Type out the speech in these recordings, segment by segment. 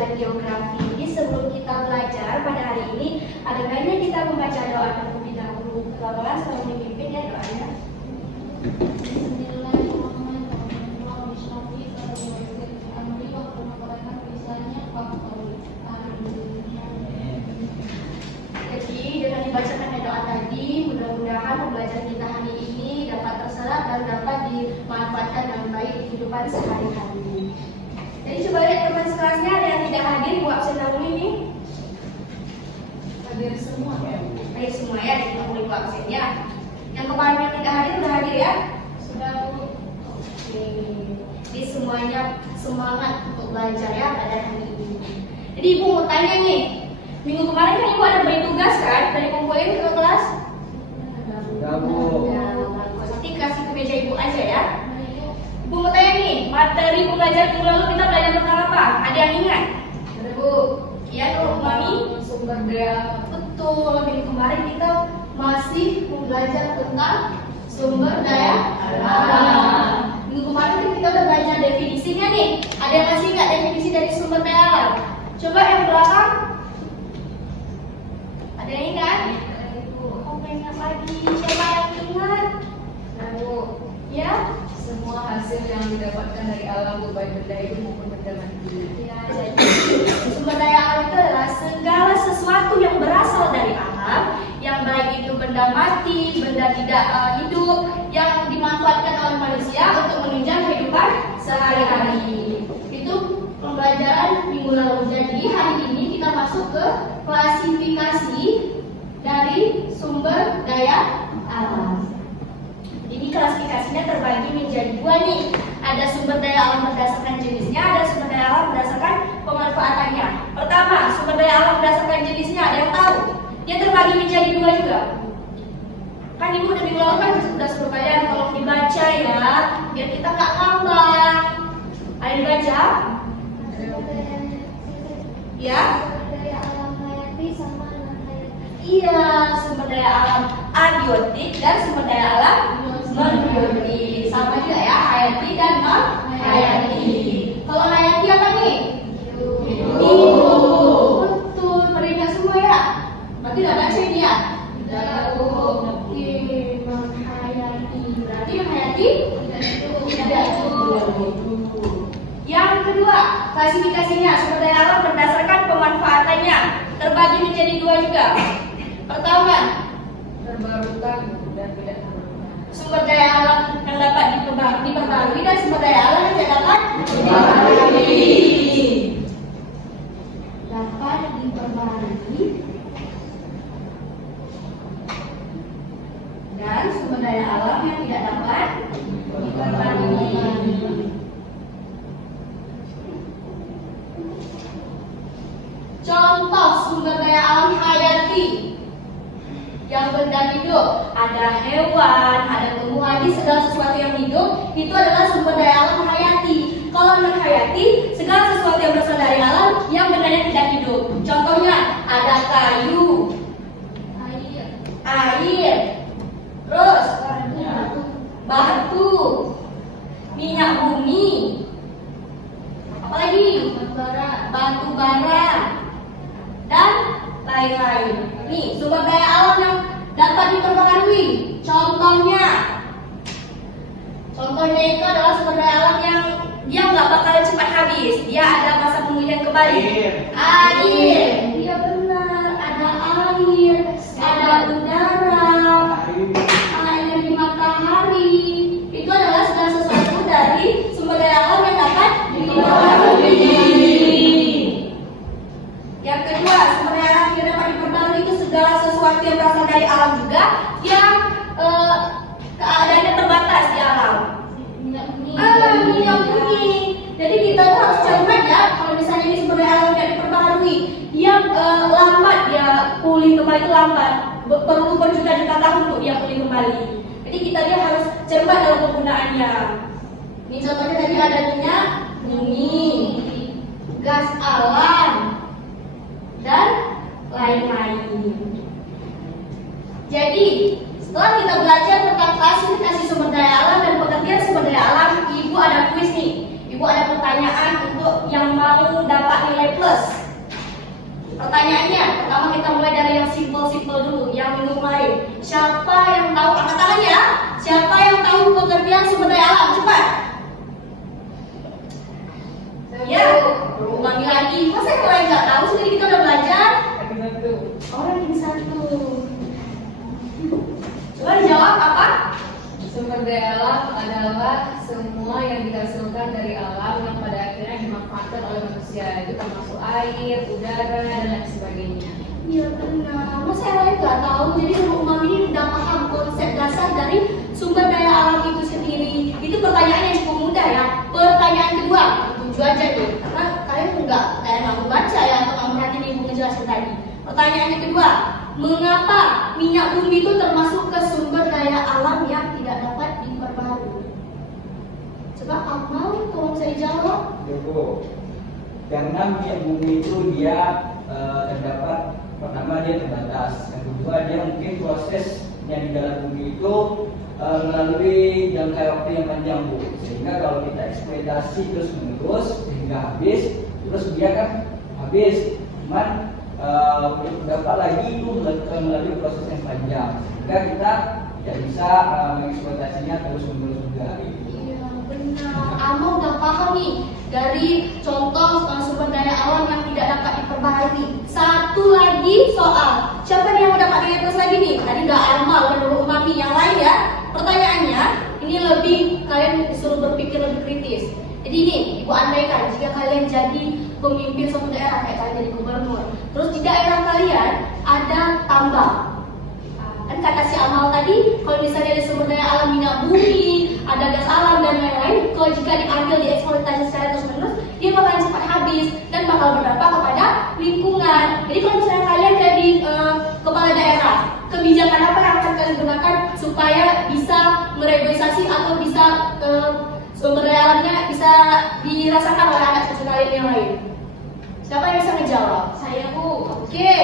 pelajaran geografi. Jadi sebelum kita belajar pada hari ini, ada baiknya kita membaca doa terlebih dahulu. Pertama, selalu dipimpin ya doanya. Jadi dengan dibacakannya doa tadi, mudah-mudahan pembelajaran kita hari ini dapat terserap dan dapat dimanfaatkan dengan baik di kehidupan sehari-hari. Jadi coba lihat teman sekelasnya, ada yang tidak hadir, Ibu absen dahulu ini. Hadir semua ya. Hadir semua ya, tidak boleh Ibu absen ya. Yang kemarin yang tidak hadir sudah hadir ya? Sudah Bu. Oke. Jadi semuanya semangat untuk belajar ya pada hari ini. Jadi Ibu mau tanya nih, minggu kemarin kan Ibu ada beri tugas kan dari kumpulin ke kelas? Sudah Bu. Ya, nanti kasih ke meja Ibu aja ya. Ibu mau tanya nih, materi pembelajaran minggu lalu kita belajar tentang apa? Ada yang ingat? Ada Bu. Iya tuh, Mami. Sumber daya. Betul, minggu kemarin kita masih belajar tentang sumber daya alam. Minggu kemarin kan kita udah belajar definisinya nih. Ada yang masih ingat definisi dari sumber daya alam? Coba yang belakang. Ada yang ingat? Oh, ingat lagi. Siapa yang ingat? Nah Bu, Ya? semua hasil yang didapatkan dari alam Bu, baik benda hidup maupun benda mati. Ya, jadi sumber daya alam itu adalah segala sesuatu yang berasal dari alam, yang baik itu benda mati, benda tidak hidup, yang dimanfaatkan oleh manusia untuk menunjang kehidupan sehari-hari. Itu pembelajaran minggu lalu. Jadi hari ini kita masuk ke klasifikasi dari sumber daya alam. Ini klasifikasinya terbagi menjadi dua nih. Ada sumber daya alam berdasarkan jenisnya, ada sumber daya alam berdasarkan pemanfaatannya. Pertama, sumber daya alam berdasarkan jenisnya, ada yang tahu? Dia terbagi menjadi dua juga. Kan Ibu udah minggu lalu kan sudah suruh kalian tolong dibaca ya, biar kita nggak ngambang. Ada yang dibaca? Ya? Iya, sumber daya alam abiotik dan sumber daya alam non-biotik. Sama juga ya, hayati dan non-hayati. Kalau hayati apa nih? Hidup. Betul, peringat semua ya? Berarti udah baca ini ya? Oke, non-hayati. Berarti yang hayati? Tidak hidup. Yang kedua, klasifikasinya sumber daya alam berdasarkan pemanfaatannya. Terbagi menjadi dua juga. Pertama, Terbarukan dan tidak terbarukan. sumber daya alam yang dapat diperbarui dan sumber daya alam yang tidak dapat diperbarui. Dapat diperbarui dan sumber daya alam yang tidak dapat diperbarui. Contoh sumber daya alam hayati yang benda hidup, ada hewan, ada tumbuhan, segala sesuatu yang hidup itu adalah sumber daya alam hayati. Kalau non hayati, segala sesuatu yang berasal dari alam yang bendanya tidak hidup. Contohnya ada kayu, air, terus batu, minyak bumi, apalagi batu bara dan lain-lain. Nih, sumber daya alam yang dapat diperbaharui. Contohnya itu adalah sumber daya alam yang dia nggak bakalan cepat habis. Dia ada masa pemulihan kembali. Air. Iya benar. Ada air, ada udara, energi matahari. Itu adalah segala sesuatu dari sumber daya alam yang dapat diperbaharui. Yang kedua, sumber daya alam yang dapat diperbarui itu segala sesuatu yang berasal dari alam juga yang keadaannya terbatas di alam. Minyak bumi. Jadi kita tuh harus cermat ya. Kalau misalnya ini sumber daya alam yang diperbarui, dia lambat, dia pulih kembali itu lambat. Perlu berjuta-juta tahun untuk dia pulih kembali. Jadi kita dia harus cermat dalam penggunaannya. Ini contohnya tadi ada minyak bumi, gas alam, dan lain-lain. Jadi setelah kita belajar tentang klasifikasi sumber daya alam dan pengertian sumber daya alam, Ibu ada kuis nih. Ibu ada pertanyaan. pertanyaan untuk yang mau dapat nilai plus. Pertanyaannya, pertama kita mulai dari yang simple-simple dulu, yang mulai. Siapa yang tahu, angkat tangan ya. Siapa yang tahu pengertian sumber daya alam? Cepat. Ya, ulangi lagi. Masa yang lain nggak tahu? Jadi kita udah belajar. Orang yang satu. Coba dijawab apa? Sumber daya alam adalah semua yang dihasilkan dari alam yang pada akhirnya dimanfaatkan oleh manusia. Itu termasuk air, udara, dan lain sebagainya. Iya benar. Masa yang lain nggak tahu? Jadi Nurul Umami ini udah paham konsep dasar dari sumber daya alam itu sendiri. Itu pertanyaan yang cukup mudah ya. Pertanyaan kedua, tujuh aja nih. Karena kalian nggak baca ya atau nggak merhatiin ibu menjelaskan tadi. Pertanyaan yang kedua, mengapa minyak bumi itu termasuk ke sumber daya alam yang tidak dapat diperbarui? Coba Akmal, tolong saya jawab. Joko. Karena minyak bumi itu dia terdapat, pertama dia terbatas, yang kedua dia mungkin prosesnya di dalam bumi itu melalui jangka waktu yang panjang Bu, sehingga kalau kita eksploitasi terus menerus sehingga habis, terus dia kan habis, cuman dapat lagi itu melalui proses yang panjang, sehingga kita tidak bisa mengeksploitasinya terus menerus juga. Iya benar. Amal udah paham nih dari contoh sumber daya alam yang tidak dapat diperbaharui. Satu lagi soal, siapa nih yang mau dapat nilai plus lagi nih? Tadi udah Amal, udah Nurul Umami, yang lain ya. Pertanyaannya, ini lebih kalian disuruh berpikir lebih kritis. Jadi ini, Ibu andaikan jika kalian jadi pemimpin suatu daerah, kayak kalian jadi gubernur, terus di daerah kalian ada tambang. Kan kata si Amal tadi, kalau misalnya ada sumber daya alam minyak bumi, ada gas alam dan lain-lain, kalau jika diambil dieksploitasi secara terus-menerus, dia bakalan cepat habis dan bakal berdampak kepada lingkungan. Jadi kalau misalnya kalian jadi kepala daerah, kebijakan apa yang akan kalian gunakan supaya bisa meregulasi atau bisa sumber daya alamnya bisa dirasakan oleh anak cucu kalian yang lain? Siapa yang bisa ngejawab? Saya Bu. Oke.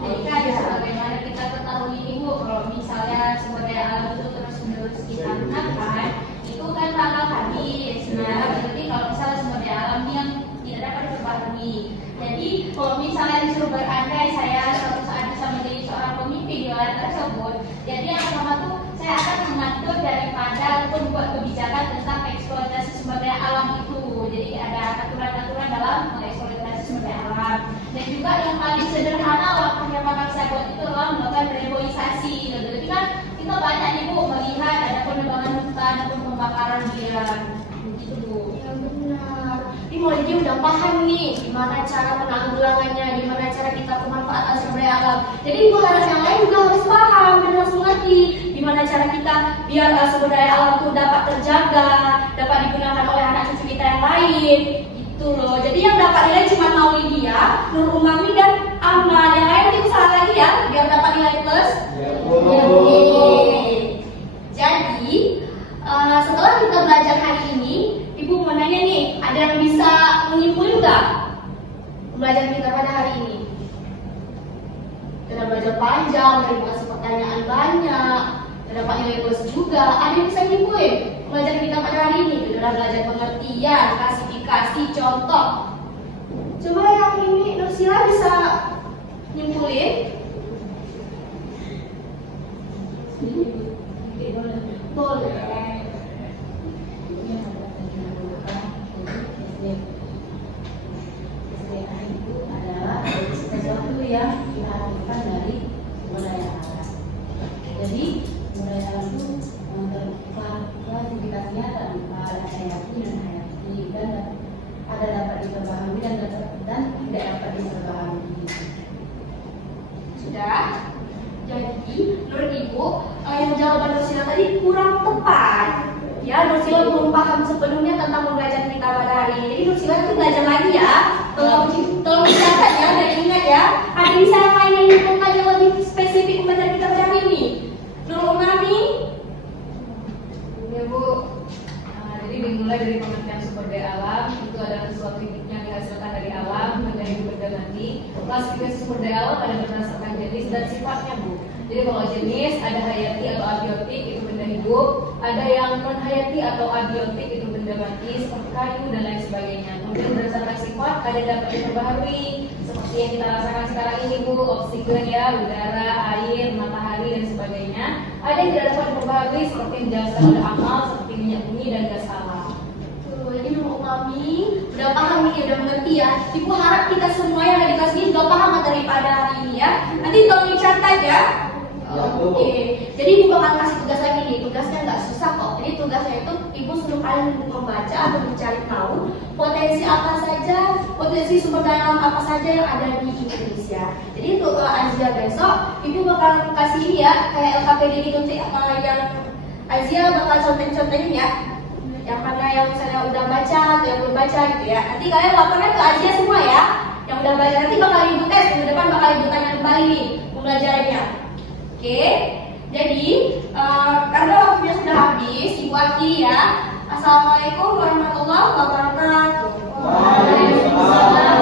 Jadi kan sebagaimana kita ketahui ini Bu, kalau misalnya sumber daya alam itu terus menerus kita gunakan, itu kan bakal habis. Nah, jadi kalau misalnya sumber daya alam yang tidak dapat diperbarui. Jadi kalau misalnya disuruh berandai saya suatu saat bisa menjadi seorang pemimpin di wilayah tersebut, jadi yang pertama tuh saya akan mengatur daripada ataupun membuat kebijakan tentang eksploitasi sumber daya alam itu. Jadi ada aturan-aturan dalam mengeksploitasi sumber daya alam. Dan juga yang paling sederhana langkah yang bakal saya buat itu adalah melakukan reboisasi. Jadi kan kita banyak nih Bu melihat ada penebangan hutan atau pembakaran liar. Begitu Bu. Ya benar. Ini mulai dia udah paham nih gimana cara penanggulangannya, gimana cara kita pemanfaatan sumber daya alam. Jadi ibu harus yang lain juga harus paham dan harus mengerti gimana cara kita biar sumber daya alam itu dapat terjaga, dapat digunakan oleh anak cucu kita yang lain. Gitu loh. Jadi yang dapat nilai cuma Maulidia, Nur Umami dan Amal. Yang lain nanti usaha lagi ya biar dapat nilai plus. Ya Oke. Jadi setelah kita belajar hari ini, Ibu mau nanya nih, ada yang bisa menyimpulkan nggak pembelajaran kita pada hari ini? Kita belajar panjang, dari kasih pertanyaan banyak, kita dapat nilai plus juga. Ada yang bisa nyimpulin pembelajaran kita pada hari ini? Kita udah belajar pengertian, klasifikasi, contoh. Coba yang ini Nursila bisa nyimpulin? Boleh. SDA itu adalah sesuatu yang diharapkan dari sumber daya alam. Jadi sumber daya alam itu klasifikasinya ada hayati dan hayati, dan ada dapat diperbaharui dan tidak dapat diperbaharui. Sudah. Jadi menurut Ibu yang jawaban Nursila tadi kurang tepat. Ya, Nursila belum paham sepenuhnya tentang pembelajaran kita pada hari ini. Jadi Nursila itu belajar lagi ya. Tolong dicatat ya dan ingat ya. Ada bisa yang lain yang ingin tanya lebih spesifik pembelajaran kita pada hari ini? Nurul Umami. Ya Bu. Jadi dimulai dari pengertian sumber daya alam, itu adalah sesuatu yang dihasilkan dari alam dan dari benda nanti. Klasifikasi sumber daya alam ada berdasarkan jenis dan sifatnya Bu. Jadi kalau jenis ada hayati atau abiotik, itu benda hidup. Ada yang non hayati atau abiotik, itu benda benda mati seperti kayu dan lain sebagainya. Kemudian berdasarkan sifat ada yang dapat diperbaharui seperti yang kita rasakan sekarang ini Bu, oksigen ya, udara, air, matahari dan sebagainya. Ada yang tidak dapat diperbaharui seperti yang dijelaskan oleh Amal seperti minyak bumi dan gas alam. Tuh, jadi Mami udah paham nih, udah mengerti ya. Ibu harap kita semua yang ada di kelas ini udah paham daripada hari ini ya. Nanti tolong dicatat ya. Ya, Bu. Oke, jadi ibu bakal kasih tugas lagi nih. Tugasnya nggak susah kok. Jadi tugasnya itu ibu suruh kalian membaca atau mencari tahu potensi apa saja, potensi sumber daya alam apa saja yang ada di Indonesia. Jadi untuk Azia besok, ibu bakal kasih ini ya, kayak LKPD gitu yang Azia bakal contek-contekin ya. Yang mana yang misalnya udah baca atau yang belum baca gitu ya. Nanti kalian laporkan ke Azia semua ya. Yang udah baca nanti bakal ibu tes, minggu depan bakal ibu tanya kembali nih pembelajarannya. Oke, jadi karena waktunya sudah habis, ibu akhiri ya. Assalamualaikum warahmatullahi wabarakatuh. Waalaikumsalam.